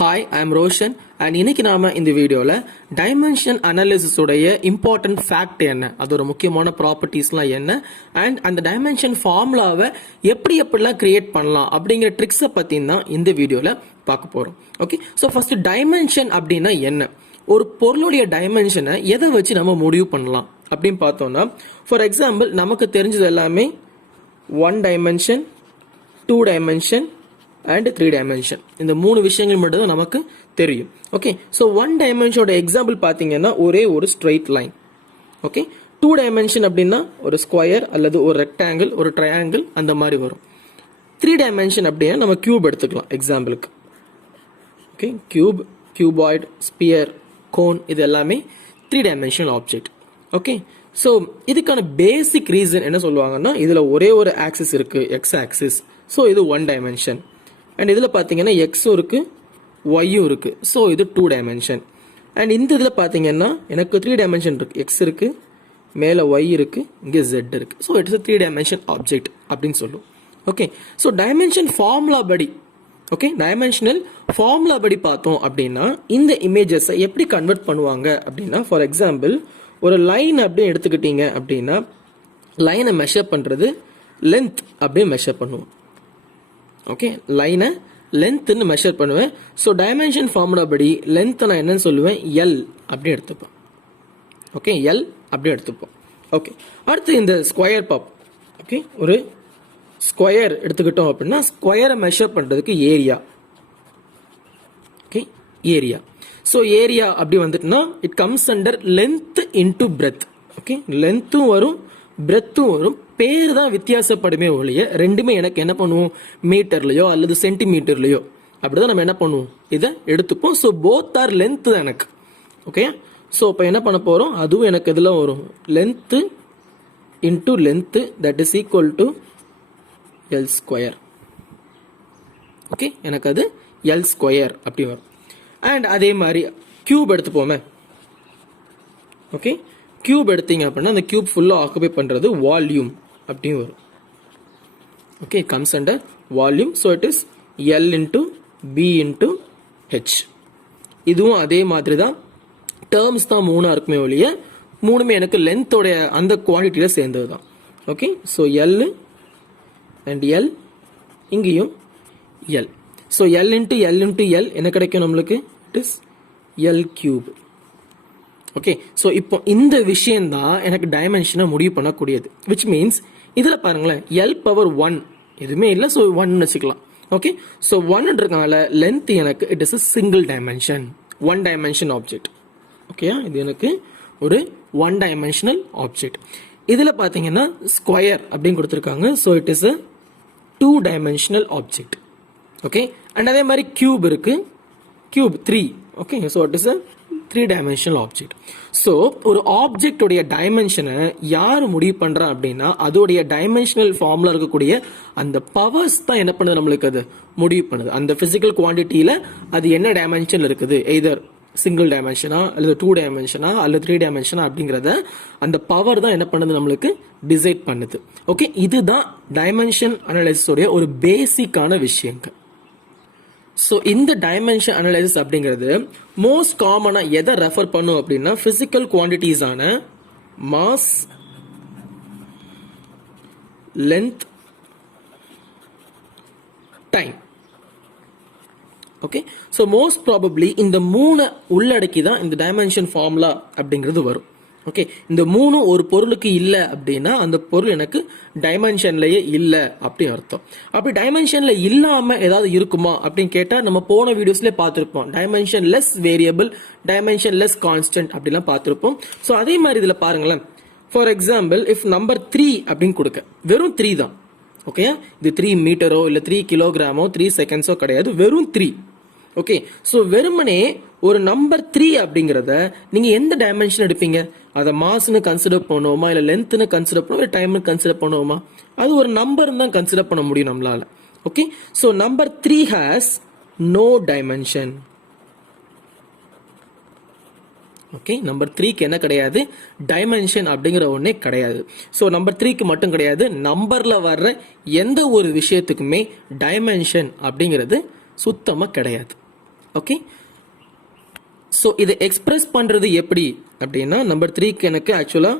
Hi, I am Roshan and இன்னைக்கு நாம இந்த வீடியோல டைமென்ஷன் அனாலிசிஸ் உடைய இம்பார்ட்டன்ட் ஃபேக்ட் என்ன, அதோட முக்கியமான ப்ராப்பர்ட்டிஸ்லாம் என்ன, அண்ட் அந்த டைமென்ஷன் ஃபார்முலாவை எப்படிலாம் கிரியேட் பண்ணலாம் அப்படிங்கிற ட்ரிக்ஸை பத்தி தான் இந்த வீடியோல பார்க்க போறோம். ஓகே, ஸோ ஃபர்ஸ்ட் டைமென்ஷன் அப்படின்னா என்ன, ஒரு பொருளுடைய டைமென்ஷனை எதை வச்சு நம்ம முடிவு பண்ணலாம் அப்படின்னு பார்த்தோம்னா, ஃபார் எக்ஸாம்பிள் நமக்கு தெரிஞ்சது எல்லாமே 1 டைமென்ஷன், 2 டைமென்ஷன் அண்ட் 3 டைமென்ஷன். இந்த 3 விஷயங்கள் மட்டும் தான் நமக்கு தெரியும். ஓகே, ஸோ 1 டைமென்ஷனோட எக்ஸாம்பிள் பார்த்தீங்கன்னா ஒரே ஒரு ஸ்ட்ரெயிட் லைன். ஓகே, 2 டைமென்ஷன் அப்படின்னா ஒரு ஸ்கொயர் அல்லது ஒரு ரெக்டாங்கிள், ஒரு ட்ரையாங்கிள் அந்த மாதிரி வரும். 3 டைமென்ஷன் அப்படின்னா நம்ம கியூப் எடுத்துக்கலாம் எக்ஸாம்பிளுக்கு. Okay, cube, cuboid, sphere, cone, இது எல்லாமே 3 டைமென்ஷனல் ஆப்ஜெக்ட். ஓகே, ஸோ இதுக்கான பேசிக் ரீசன் என்ன சொல்லுவாங்கன்னா, இதில் ஒரே ஒரு ஆக்சிஸ் இருக்கு, எக்ஸ் ஆக்சிஸ். ஸோ இது 1 டைமென்ஷன். அண்ட் இதில் பார்த்தீங்கன்னா எக்ஸும் இருக்கு, ஒய்யும் இருக்கு. ஸோ இது 2 டைமென்ஷன். அண்ட் இந்த இதில் பார்த்தீங்கன்னா எனக்கு 3 டைமென்ஷன் இருக்கு, எக்ஸ் இருக்கு, மேலே ஒய் இருக்கு, இங்கே ஜெட் இருக்கு. ஸோ இட்ஸ் 3 டைமென்ஷன் ஆப்ஜெக்ட் அப்படின்னு சொல்லுவோம். ஓகே, ஸோ டைமென்ஷன் ஃபார்முலா படி, ஓகே, டைமென்ஷனல் ஃபார்முலா படி பார்த்தோம் அப்படின்னா இந்த இமேஜஸை எப்படி கன்வெர்ட் பண்ணுவாங்க அப்படின்னா, ஃபார் எக்ஸாம்பிள் ஒரு லைன் அப்படியே எடுத்துக்கிட்டீங்க அப்படின்னா லைனை மெஷர் பண்ணுறது லென்த் அப்படியே மெஷர் பண்ணுவோம். ஓகே, லைனை லென்த்னு மெஷர் பண்ணுவேன். ஸோ டைமென்ஷன் ஃபார்முலா படி லென்த் நான் என்னன்னு சொல்லுவேன், எல் அப்படி எடுத்துப்போம். ஓகே, எல் அப்படி எடுத்துப்போம். ஓகே, அடுத்து இந்த ஸ்கொயர் பாப். ஓகே, ஒரு ஸ்கொயர் எடுத்துக்கிட்டோம் அப்படின்னா ஸ்கொயரை மெஷர் பண்ணுறதுக்கு area. Okay, area. So area அப்படி வந்துட்டுனா it comes under length into breadth. Okay, லென்த்தும் வரும், பிரெத்தும் வரும். பேர் தான் வித்தியாசப்படுமே ஒழிய ரெண்டுமே எனக்கு என்ன பண்ணுவோம், மீட்டர்லையோ அல்லது சென்டிமீட்டர்லையோ அப்படிதான் நம்ம என்ன பண்ணுவோம், இதை எடுத்துப்போம். ஸோ போத் ஆர் லென்த் தான் எனக்கு. ஓகே, ஸோ இப்போ என்ன பண்ண போகிறோம், அதுவும் எனக்கு இதில் வரும் length into length that is equal to L square. Okay, எனக்கு அது எல் ஸ்கொயர் அப்படி வரும். அண்ட் அதே மாதிரி கியூப் எடுத்துப்போமே. ஓகே, கியூப் எடுத்தீங்க அப்படின்னா அந்த கியூப் ஃபுல்லாக ஆக்குபை பண்ணுறது வால்யூம் அப்படின்னு வரும். Okay, comes under volume. So it is L into B into H. இதுவும் அதே மாதிரி தான், டேர்ம்ஸ் தான் 3 இருக்குமே ஒழிய 3மே எனக்கு லென்த்தோடைய அந்த குவான்டிட்டியில் சேர்ந்தது தான். Okay, so L and L, இங்கேயும் L. So L into L into L என்ன கிடைக்கும் நம்மளுக்கு, it is L cube. Okay, so இப்போ இந்த விஷயம் தான் எனக்கு டைமென்ஷனை முடிவு பண்ணக்கூடியது. விச் மீன்ஸ் இதில் பாருங்களேன், எல் பவர் 1 எதுவுமே இல்லை, ஸோ 1 வச்சுக்கலாம். ஓகே, ஸோ 1ன்றதுனால லென்த் எனக்கு it is single dimension, 1 dimension object. Okay, இது எனக்கு ஒரு 1 டைமென்ஷனல் ஆப்ஜெக்ட். இதில் பார்த்தீங்கன்னா ஸ்கொயர் அப்படின்னு கொடுத்துருக்காங்க. So it is 2 dimensional object. Okay, and அதே மாதிரி கியூப் இருக்கு, cube 3. Okay, so it is 3 dimensional object. So ஒரு ஆப்ஜெக்ட் உடைய டைமென்ஷனை யார் முடிவு பண்றா அப்படின்னா அதோடைய டைமென்ஷனல் ஃபார்ம்ல இருக்கக்கூடிய அந்த பவர்ஸ் தான் என்ன பண்ணுது, நம்மளுக்கு அது முடிவு பண்ணுது. அந்த பிசிக்கல் குவான்டிட்டியில அது என்ன டைமென்ஷன் இருக்குது, எய்தர் சிங்கிள் டைமென்ஷனா அல்லது 2 டைமென்ஷனா அல்லது 3 டைமென்ஷனா அப்படிங்கிறத அந்த பவர் தான் என்ன பண்ணுது, நம்மளுக்கு டிசைட் பண்ணுது. ஓகே, இதுதான் டைமென்ஷன் அனாலிசிஸ் உடைய ஒரு பேசிக்கான விஷயங்கள். ஸோ இந்த டைமென்ஷன் அனாலிசிஸ் அப்படிங்கிறது மோஸ்ட் காமனாக எதை ரெஃபர் பண்ணும் அப்படின்னா பிசிக்கல் குவான்டிட்டிஸான mass, length, time. Okay, so most probably இந்த 3 உள்ளடக்கி தான் இந்த டைமென்ஷன் ஃபார்முலா அப்படிங்கிறது வரும். ஓகே, இந்த 3 ஒரு பொருளுக்கு இல்லை அப்படின்னா அந்த பொருள் எனக்கு டைமென்ஷன்லயே இல்லை அப்படின்னு அர்த்தம். அப்படி டைமென்ஷன்ல இல்லாம ஏதாவது இருக்குமா அப்படின்னு கேட்டா நம்ம போன வீடியோஸ்ல பார்த்திருப்போம். Dimension less variable, dimension less constant அப்படிலாம் பார்த்திருப்போம். ஸோ அதே மாதிரி இதுல பாருங்களேன், ஃபார் எக்ஸாம்பிள் இஃப் நம்பர் 3 அப்படின்னு கொடுக்க, வெறும் 3 தான். ஓகே, இது 3 மீட்டரோ இல்லை 3 கிலோகிராமோ 3 செகண்ட்ஸோ கிடையாது, வெறும் 3. ஓகே, ஸோ வெறுமனே ஒரு நம்பர் 3 அப்படிங்கிறத நீங்க எந்த டைமென்ஷன் எடுப்பீங்க, அதை மாஸ்னு கன்சிடர் பண்ணுவோமா, இல்லை லென்த்னு கன்சிடர் பண்ணுவோம், இல்லை டைம்னு கன்சிடர் பண்ணுவோமா, அது ஒரு நம்பர் தான் கன்சிடர் பண்ண முடியும் நம்மளால. Okay, so number 3 has no dimension. Okay, number 3க்கு என்ன கிடையாது, டைமென்ஷன் அப்படிங்கிற ஒன்னே கிடையாது. ஸோ நம்பர் 3க்கு மட்டும் கிடையாது, நம்பர்ல வர்ற எந்த ஒரு விஷயத்துக்குமே டைமென்ஷன் அப்படிங்கிறது சுத்தமாக கிடையாது. ஓகே, ஸோ இதை எக்ஸ்பிரஸ் பண்ணுறது எப்படி அப்படின்னா, நம்பர் 3க்கு எனக்கு ஆக்சுவலாக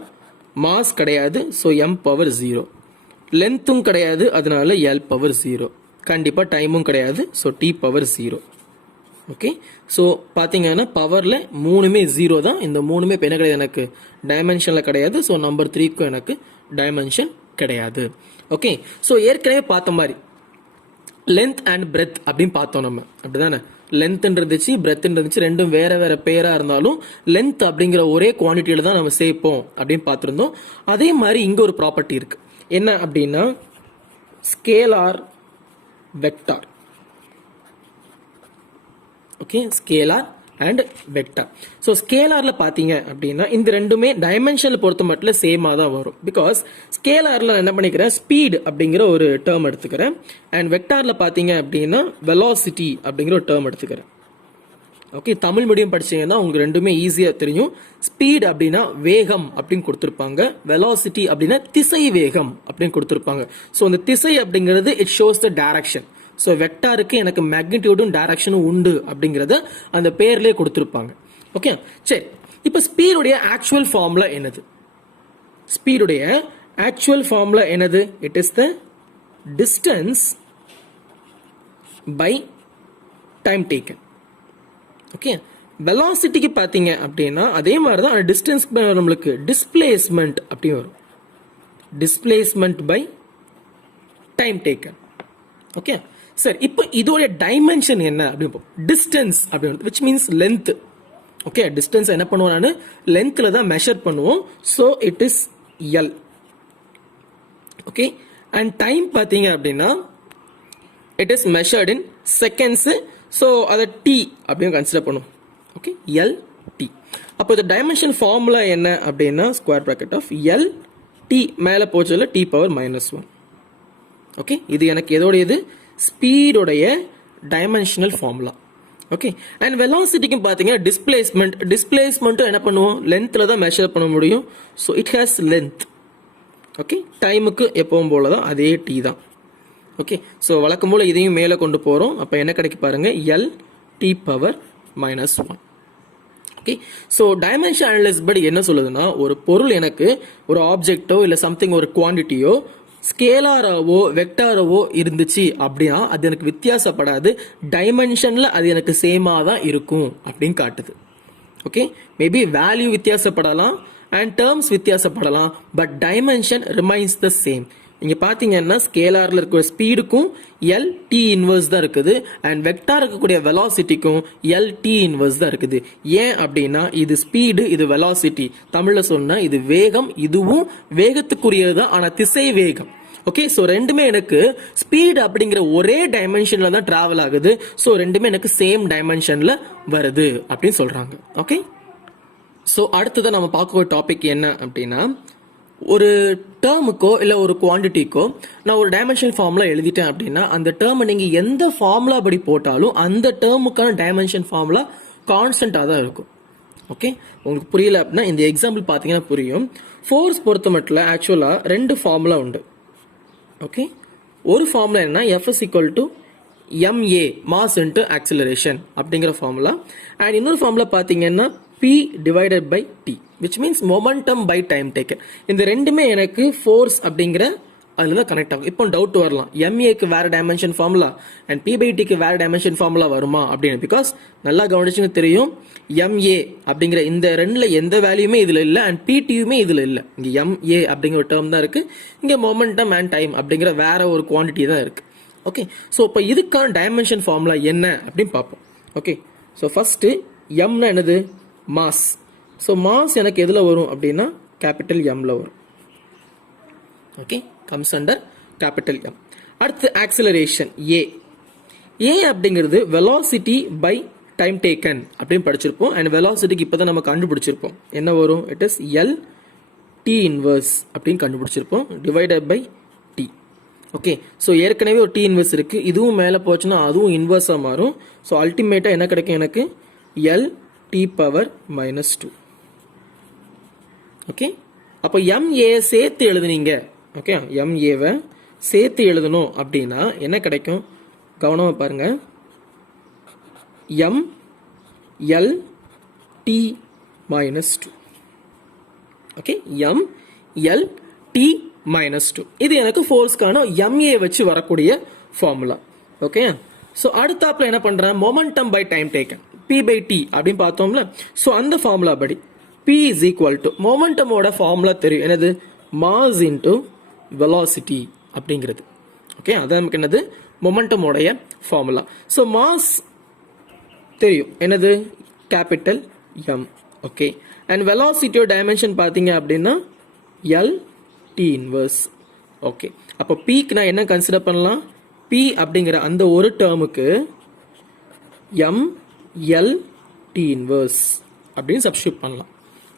மாஸ் கிடையாது, ஸோ m பவர் 0, லென்த்தும் கிடையாது, அதனால l பவர் 0, கண்டிப்பாக டைமும் கிடையாது, so t power 0. Okay, so பார்த்தீங்கன்னா பவரில் மூணுமே 0 தான். இந்த மூணுமே இப்போ என்ன கிடையாது, எனக்கு டைமென்ஷனில் கிடையாது. ஸோ நம்பர் 3க்கும் எனக்கு டைமென்ஷன் கிடையாது. ஓகே, ஸோ ஏற்கனவே பார்த்த மாதிரி லென்த் அண்ட் பிரெத் அப்படின்னு பார்த்தோம் நம்ம, அப்படிதானே? லென்த்ன்னு இருந்துச்சு, பிரெத்ன்னு இருந்துச்சு, ரெண்டும் வேற வேற பேரா இருந்தாலும் லென்த் அப்படிங்கிற ஒரே குவான்டிட்டியில தான் நம்ம சேர்ப்போம் அப்படின்னு பார்த்துருந்தோம். அதே மாதிரி இங்க ஒரு ப்ராப்பர்ட்டி இருக்கு, என்ன அப்படின்னா scalar vector. Okay, scalar and vector. So ஸ்கேலார்ல பார்த்தீங்க அப்படின்னா இந்த ரெண்டுமே டைமென்ஷனில் பொறுத்த மட்டும் சேமாக தான் வரும். பிகாஸ் ஸ்கேலார்ல என்ன பண்ணிக்கிறேன், ஸ்பீட் அப்படிங்கிற ஒரு டேர்ம் எடுத்துக்கிறேன், அண்ட் வெக்டார்ல பார்த்தீங்க அப்படின்னா வெலாசிட்டி அப்படிங்கிற ஒரு டேர்ம் எடுத்துக்கிறேன். ஓகே, தமிழ் மீடியம் படிச்சீங்கன்னா உங்களுக்கு ரெண்டுமே ஈஸியாக தெரியும். ஸ்பீட் அப்படின்னா வேகம் அப்படின்னு கொடுத்துருப்பாங்க, வெலாசிட்டி அப்படின்னா திசை வேகம் அப்படின்னு கொடுத்துருப்பாங்க. ஸோ அந்த திசை அப்படிங்கிறது it shows the direction. So வெக்டாருக்கு எனக்கு மேக்னிடியூடும் டைரக்ஷனும் உண்டு அப்படிங்கிறத அந்த பேர்லேயே கொடுத்துருப்பாங்க. ஓகே, சரி, இப்போ ஸ்பீடுடைய ஆக்சுவல் ஃபார்முலா என்னது? ஸ்பீடுடைய ஆக்சுவல் ஃபார்முலா என்னது? It is the distance by time taken. Okay, வெலாசிட்டிக்கு பார்த்தீங்க அப்படின்னா அதே மாதிரி தான், டிஸ்டன்ஸ்க்கு நம்மளுக்கு டிஸ்பிளேஸ்மெண்ட் அப்படி வரும், displacement by time taken. Okay, சரி, இப்போ இதோட டைமென்ஷன் என்ன அப்படின்னு, டிஸ்டன்ஸ் அப்படின்னு, which means length. Okay, distance என்ன பண்ணுவோம், நான் லென்த்ல தான் மெஷர் பண்ணுவோம். So it is L. Okay, and time பார்த்தீங்க அப்படின்னா it is measured in seconds. So அதை டி அப்படின்னு கன்சிடர் பண்ணுவோம். Okay, L T. அப்போ இந்த டைமென்ஷன் ஃபார்முலா என்ன அப்படின்னா square bracket of L T, மேலே போச்சல டி பவர் -1. ஓகே, இது எனக்கு எதோடையது, ஸ்பீடோடைய டைமென்ஷனல் ஃபார்முலா. ஓகே, அண்ட் வெலாசிட்டிக்கு பார்த்தீங்கன்னா டிஸ்பிளேஸ்மெண்ட்டும் என்ன பண்ணுவோம், லென்த்தில் தான் மெஷர் பண்ண முடியும். So it has length. Okay, டைமுக்கு எப்பவும் போல தான் அதே டி தான். ஓகே, ஸோ வழக்கம் போல் இதையும் மேலே கொண்டு போகிறோம். அப்போ என்ன கிடைக்கு பாருங்க, L T power -1. Okay, so dimension analyse படி என்ன சொல்லுதுன்னா, ஒரு பொருள் எனக்கு ஒரு ஆப்ஜெக்டோ இல்லை சம்திங் ஒரு குவான்டிட்டியோ ஸ்கேலாராவோ வெக்டாராவோ இருந்துச்சு அப்படின்னா அது எனக்கு வித்தியாசப்படாது, டைமென்ஷன்ல அது எனக்கு சேமா தான் இருக்கும் அப்படின்னு காட்டுது. ஓகே, மேபி வேல்யூ வித்தியாசப்படலாம் அண்ட் டேர்ம்ஸ் வித்தியாசப்படலாம், but dimension remains the same. நீங்க பாத்தீங்கன்னா ஸ்கேலார்ல இருக்கிற ஸ்பீடுக்கும் எல் டி இன்வர்ஸ் தான் இருக்குது, அண்ட் வெக்டார் இருக்கக்கூடிய வெலாசிட்டிக்கும் எல் டி இன்வர்ஸ் தான் இருக்குது. ஏன் அப்படின்னா இது ஸ்பீடு, இது வெலாசிட்டி. தமிழ்ல சொன்னா இது வேகம், இதுவும் வேகத்துக்குரியது தான், ஆனா திசை வேகம். ஓகே, ஸோ ரெண்டுமே எனக்கு ஸ்பீட் அப்படிங்கிற ஒரே டைமென்ஷன்ல தான் டிராவல் ஆகுது. ஸோ ரெண்டுமே எனக்கு சேம் டைமென்ஷன்ல வருது அப்படின்னு சொல்றாங்க. ஓகே, ஸோ அடுத்ததான் நம்ம பார்க்க ஒரு டாபிக் என்ன அப்படின்னா, ஒரு டேர்முக்கோ இல்லை ஒரு குவான்டிட்டிக்கோ நான் ஒரு டைமென்ஷன் ஃபார்முலா எழுதிட்டேன் அப்படின்னா அந்த டேர்மை நீங்கள் எந்த ஃபார்முலா படி போட்டாலும் அந்த டேர்முக்கான டைமென்ஷன் ஃபார்முலா கான்ஸ்டன்டாக தான் இருக்கும். ஓகே, உங்களுக்கு புரியல அப்படின்னா இந்த எக்ஸாம்பிள் பார்த்தீங்கன்னா புரியும். ஃபோர்ஸ் பொறுத்த மட்டும் ஆக்சுவலாக 2 ஃபார்முலா உண்டு. ஓகே, ஒரு ஃபார்முலா என்ன, F is equal to ma mass into acceleration அப்படிங்கிற ஃபார்முலா. அண்ட் இன்னொரு ஃபார்முலா பார்த்தீங்கன்னா p divided by t, which means momentum by time taken. இந்த ரெண்டுமே எனக்கு ஃபோர்ஸ் அப்படிங்கிற அதில் தான் கனெக்ட் ஆகும். இப்போ டவுட் வரலாம், MAக்கு வேற டைமென்ஷன் ஃபார்முலா அண்ட் P/Tக்கு வேற டைமென்ஷன் ஃபார்முலா வருமா அப்படின்னு. பிகாஸ் நல்லா கவனிச்சுன்னு தெரியும், MA அப்படிங்கிற இந்த ரெண்டுல எந்த வேல்யூமே இதில் இல்லை அண்ட் PTயுமே இதில் இல்லை. இங்கே MA அப்படிங்கிற ஒரு டேர்ம் தான் இருக்கு, இங்கே மொமெண்டம் அண்ட் டைம் அப்படிங்கிற வேற ஒரு குவான்டிட்டி தான் இருக்கு. ஓகே, ஸோ இப்போ இதுக்கான டைமென்ஷன் ஃபார்முலா என்ன அப்படின்னு பார்ப்போம். ஓகே, ஸோ ஃபர்ஸ்ட் எம்னா என்னது, மாஸ். ஸோ மாஸ் எனக்கு எதில் வரும் அப்படின்னா கேபிட்டல் எம்ல வரும். Okay, comes under capital M. அடுத்து ஆக்சிலரேஷன் ஏ அப்படிங்கிறது வெலாசிட்டி பை டைம் டேக்கன் அப்படின்னு படிச்சிருப்போம். அண்ட் வெலாசிட்டிக்கு இப்போ தான் நம்ம கண்டுபிடிச்சிருப்போம், என்ன வரும், it is L T inverse அப்படின்னு கண்டுபிடிச்சிருப்போம், divided by T. Okay, so ஏற்கனவே ஒரு டி இன்வர்ஸ் இருக்கு, இதுவும் மேலே போச்சுன்னா அதுவும் இன்வர்ஸாக மாறும். ஸோ அல்டிமேட்டாக என்ன கிடைக்கும் எனக்கு, எல் டி பவர் -2. ஓகே, அப்போ MA சேர்த்து எழுதுனீங்க, ஓகே, MAவை சேர்த்து எழுதணும் அப்படின்னா என்ன கிடைக்கும், கவனமாக பாருங்க. m l t minus 2. Okay, m l t minus 2. இது எனக்கு ஃபோர்ஸ்க்கான ma வச்சு வரக்கூடிய ஃபார்முலா. ஓகே, ஸோ அடுத்தாப்புல என்ன பண்றேன், momentum by time taken p by t அப்படின்னு பார்த்தோம்ல. ஸோ அந்த ஃபார்முலா படி p is equal to மொமெண்டமோட ஃபார்முலா தெரியும், என்னது, மாஸ் இன்டு வெலாசிட்டி அப்படிங்கிறது. ஓகே, அதான் நமக்கு என்னது மொமெண்டமோடைய ஃபார்முலா. ஸோ மாஸ் தெரியும், என்னது, கேபிட்டல் M. ஓகே, அண்ட் வெலாசிட்டியோ டைமென்ஷன் பார்த்தீங்க அப்படின்னா L T இன்வர்ஸ். ஓகே, அப்போ Pக்கு நான் என்ன கன்சிடர் பண்ணலாம், P அப்படிங்கிற அந்த ஒரு டேர்முக்கு M L T இன்வர்ஸ் அப்படின்னு சப்ஸ்டியூட் பண்ணலாம்.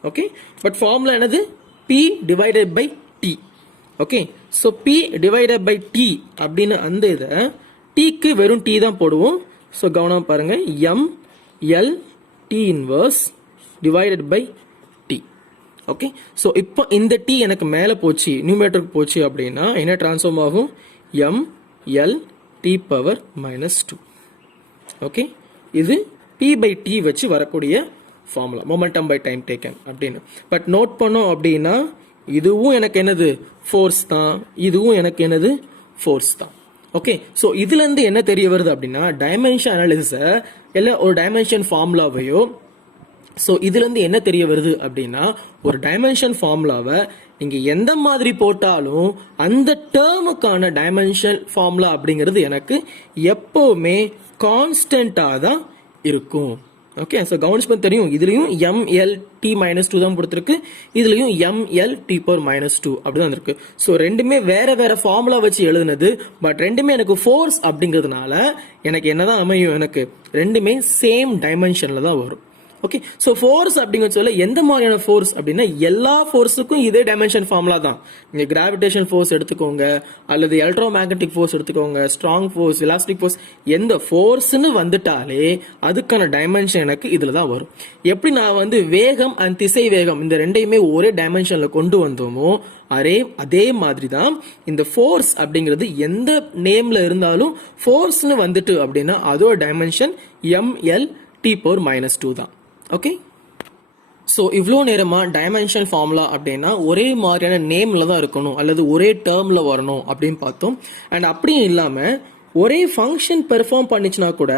ஓகே, பட் ஃபார்முலா என்னது, P divided by T. Okay, so P divided by T அப்படின்னு அந்த இதை Tக்கு வெறும் T தான் போடுவோம். ஸோ கவனம் பாருங்க, M L T inverse divided by T. Okay, so இப்போ இந்த T எனக்கு மேலே போச்சு, நியூமரேட்டருக்கு போச்சு அப்படின்னா என்ன டிரான்ஸ்ஃபார்ம் ஆகும், M L T power minus 2. Okay, இது P பை T வச்சு வரக்கூடிய formula, momentum by time taken அப்படின்னு. பட் நோட் பண்ணோம் அப்படின்னா இதுவும் எனக்கு என்னது ஃபோர்ஸ் தான், இதுவும் எனக்கு என்னது ஃபோர்ஸ் தான். ஓகே, ஸோ இதுல இருந்து என்ன தெரிய வருது அப்படின்னா, டைமென்ஷன் அனாலிசிஸை இல்லை ஒரு டைமென்ஷன் ஃபார்முலாவையோ, ஸோ இதுல இருந்து என்ன தெரிய வருது அப்படின்னா, ஒரு டைமென்ஷன் ஃபார்முலாவை நீங்க எந்த மாதிரி போட்டாலும் அந்த டேர்முக்கான டைமென்ஷன் ஃபார்முலா அப்படிங்கிறது எனக்கு எப்பவுமே கான்ஸ்டன்டா தான் இருக்கும். ஓகே, ஸோ கவனிச்சு தெரியும், இதுலயும் MLT minus 2 தான் கொடுத்துருக்கு, இதுலயும் MLT பவர் மைனஸ் 2 அப்படிதான் இருக்கு. ஸோ ரெண்டுமே வேற வேற ஃபார்முலா வச்சு எழுதுனது, பட் ரெண்டுமே எனக்கு ஃபோர்ஸ் அப்படிங்கிறதுனால எனக்கு என்னதான் அமையும், எனக்கு ரெண்டுமே சேம் டைமென்ஷன்ல தான் வரும். ஓகே, ஸோ ஃபோர்ஸ் அப்படிங்கிற சொல்ல எந்த மாதிரியான ஃபோர்ஸ் அப்படின்னா எல்லா ஃபோர்ஸுக்கும் இதே டைமென்ஷன் ஃபார்முலா தான். நீங்க கிராவிடேஷன் ஃபோர்ஸ் எடுத்துக்கோங்க, அல்லது எலக்ட்ரோ மேக்னெட்டிக் ஃபோர்ஸ் எடுத்துக்கோங்க, ஸ்ட்ராங் ஃபோர்ஸ், எலாஸ்டிக் ஃபோர்ஸ், எந்த ஃபோர்ஸ்னு வந்துட்டாலே அதுக்கான டைமென்ஷன் எனக்கு இதுல தான் வரும். எப்படி நான் வேகம் அண்ட் திசை வேகம் இந்த ரெண்டையுமே ஒரே டைமென்ஷன்ல கொண்டு வந்தோமோ அதே மாதிரி தான் இந்த ஃபோர்ஸ் அப்படிங்கிறது எந்த நேம்ல இருந்தாலும் ஃபோர்ஸ்னு வந்துட்டு அப்படின்னா அதோட டைமென்ஷன் MLT பவர் மைனஸ் 2 தான். ஓகே, ஸோ இவ்வளோ நேரமாக டைமென்ஷன் ஃபார்முலா அப்படின்னா ஒரே மாதிரியான நேமில் தான் இருக்கணும் அல்லது ஒரே டேர்மில் வரணும் அப்படின்னு பார்த்தோம். அண்ட் அப்படியும் இல்லாமல் ஒரே ஃபங்க்ஷன் பெர்ஃபார்ம் பண்ணிச்சுன்னா கூட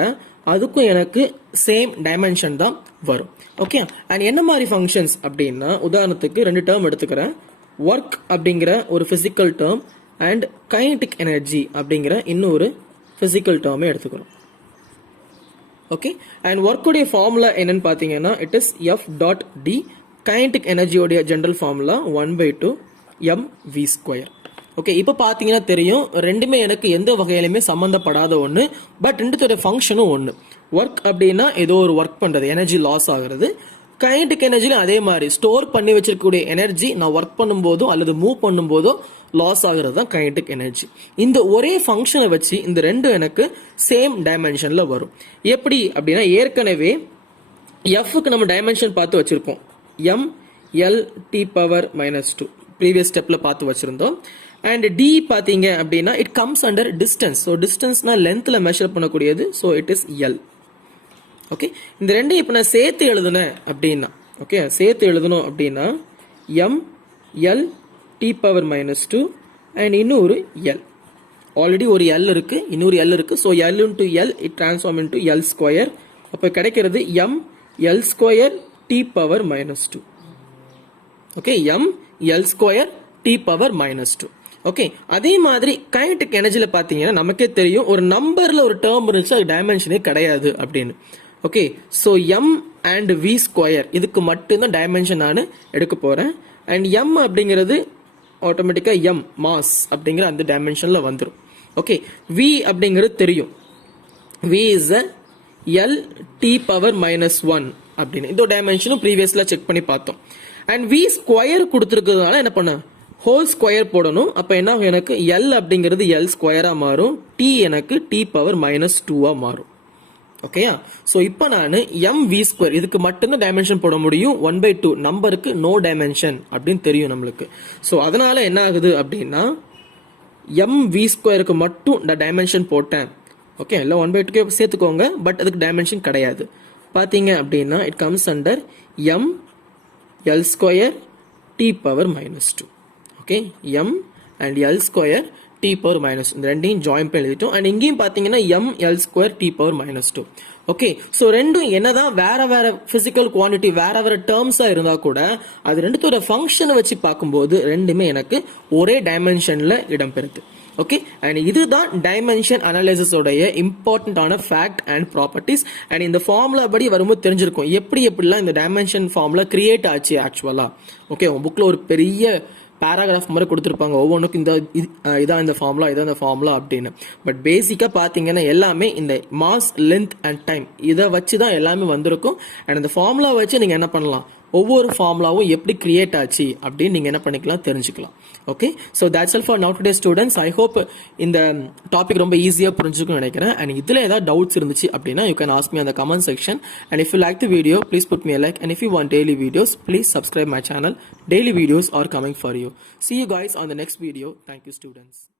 அதுக்கும் எனக்கு சேம் டைமென்ஷன் தான் வரும். ஓகே, அண்ட் என்ன மாதிரி ஃபங்க்ஷன்ஸ் அப்படின்னா, உதாரணத்துக்கு 2 டேர்ம் எடுத்துக்கிறேன். ஒர்க் அப்படிங்கிற ஒரு physical term and kinetic energy அப்படிங்கிற இன்னொரு ஃபிசிக்கல் டேர்மே எடுத்துக்கிறோம். ஓகே, அண்ட் ஒர்க்குடைய ஃபார்முலா என்னன்னு பார்த்தீங்கன்னா it is F dot D. Kinetic எனர்ஜியோடைய ஜென்ரல் ஃபார்முலா 1/2 mv². ஓகே, இப்போ பார்த்தீங்கன்னா தெரியும் ரெண்டுமே எனக்கு எந்த வகையிலுமே சம்மந்தப்படாத ஒன்று, பட் ரெண்டுத்தோட ஃபங்க்ஷனும் ஒன்று. ஒர்க் அப்படின்னா ஏதோ ஒரு ஒர்க் பண்ணுறது, எனர்ஜி லாஸ் ஆகுறது. கைனடிக் எனர்ஜிலும் அதே மாதிரி ஸ்டோர் பண்ணி வச்சிருக்கக்கூடிய எனர்ஜி நான் ஒர்க் பண்ணும்போதோ அல்லது மூவ் பண்ணும்போதோ லாஸ் ஆகுறது தான் கைனடிக் எனர்ஜி. இந்த ஒரே ஃபங்க்ஷனை வச்சு இந்த ரெண்டும் எனக்கு சேம் டைமென்ஷன்ல வரும். எப்படி அப்படின்னா, ஏற்கனவே எஃப்க்கு நம்ம டைமென்ஷன் பார்த்து வச்சிருக்கோம், MLT பவர் மைனஸ் 2 ப்ரீவியஸ் ஸ்டெப்ல பார்த்து வச்சிருந்தோம். அண்ட் டி பார்த்தீங்க அப்படின்னா it comes under distance. So டிஸ்டன்ஸ்னா லென்த்ல மெஷர் பண்ணக்கூடியது, so it is L. Okay, இந்த ரெண்டையும் இப்போ நான் சேர்த்து எழுதுனேன் அப்படின்னா, ஓகே சேர்த்து எழுதணும் அப்படின்னா MLT பவர் மைனஸ் 2 அண்ட் இன்னொரு L. ஆல்ரெடி ஒரு L இருக்கு, இன்னொரு L இருக்கு. So L into L it transform into L². அப்போ கிடைக்கிறது ML² T power minus 2. Okay, ML² T power minus 2. Okay, அதே மாதிரி கைனடிக் எனர்ஜில பாத்தீங்கன்னா நமக்கே தெரியும் ஒரு நம்பர்ல ஒரு டேர்ம் இருந்துச்சு அது டைமென்ஷனே கிடையாது அப்படின்னு. Okay, so M and V² இதுக்கு மட்டும்தான் டைமென்ஷன் நான் எடுக்க போறேன். அண்ட் M அப்படிங்கிறது ஆட்டோமேட்டிக்கா M மாஸ் அப்படிங்கிற அந்த டைமென்ஷன்ல வந்துடும். ஓகே, V அப்படிங்கிறது தெரியும், V is LT power minus 1 அப்படின்னு. இந்த டைமென்ஷனும் ப்ரீவியஸ்ல செக் பண்ணி பார்த்தோம். அண்ட் V² கொடுத்துருக்கிறதுனால என்ன பண்ண, ஹோல் ஸ்கொயர் போடணும். அப்ப என்ன எனக்கு L அப்படிங்கிறது L² மாறும், T எனக்கு T பவர் மைனஸ் 2 மாறும். ஓகேயா, சோ இப்போ நான் MV² இதுக்கு மட்டும்தான் டைமென்ஷன் போட முடியும். 1/2 நம்பருக்கு நோ டைமென்ஷன் அப்படின்னு தெரியும் நம்மளுக்கு. சோ அதனால என்ன ஆகுது அப்படின்னா MV² மட்டும் நான் டைமென்ஷன் போட்டேன், ஓகே, எல்லாம் 1/2 சேர்த்துக்கோங்க, பட் அதுக்கு டைமென்ஷன் கிடையாது. பார்த்தீங்க அப்படின்னா it comes under m l square t power -2. Okay, m and l square t power -2 இந்த ரெண்டையும் ஜாயின் பண்ணி எழுதிட்டோம். அண்ட் இங்கேயும் பார்த்தீங்கன்னா m l square t power -2. Okay, so ரெண்டும் என்னதான் வேற வேற பிசிக்கல் குவான்டிட்டி வேற வேற டேர்ம்ஸா இருந்தா கூட அது ரெண்டுத்தோட ஃபங்க்ஷனை வச்சு பார்க்கும்போது ரெண்டுமே எனக்கு ஒரே டைமென்ஷன்ல இடம்பெறுது. ஓகே, அண்ட் இதுதான் டைமென்ஷன் அனாலிசிஸோடைய இம்பார்ட்டன்டான ஃபேக்ட் அண்ட் ப்ராப்பர்ட்டிஸ். அண்ட் இந்த ஃபார்முலா படி வரும்போது தெரிஞ்சிருக்கும் எப்படிலாம் இந்த டைமென்ஷன் ஃபார்முலா கிரியேட் ஆச்சு ஆக்சுவலா. ஓகே, உங்க புக்ல ஒரு பெரிய பேராகிராஃப் மாதிரி கொடுத்துருப்பாங்க, ஒவ்வொன்றுக்கும் இதான் இந்த ஃபார்முலா அப்படின்னு. பட் பேசிக்காக பார்த்தீங்கன்னா எல்லாமே இந்த மாஸ், லென்த் அண்ட் டைம் இதை வச்சு தான் எல்லாமே வந்திருக்கும். அண்ட் அந்த ஃபார்முலா வச்சு நீங்கள் என்ன பண்ணலாம், ஒவ்வொரு ஃபார்முலாவும் எப்படி கிரியேட் ஆச்சு அப்படின்னு நீங்கள் என்ன பண்ணிக்கலாம் தெரிஞ்சுக்கலாம். Okay, so that's all for now today students. I hope இந்த டாபிக் ரொம்ப ஈஸியாக புரிஞ்சுக்கணும்னு நினைக்கிறேன். அண்ட் இதில் ஏதாவது டவுட்ஸ் இருந்துச்சு அப்படின்னா யூ கேன் ஆஸ்க் மீ அந்த comment section. And if you like the video please put me a like. And if you want daily videos, please subscribe my channel. Daily videos are coming for you. See you guys on the next video. Thank you, students.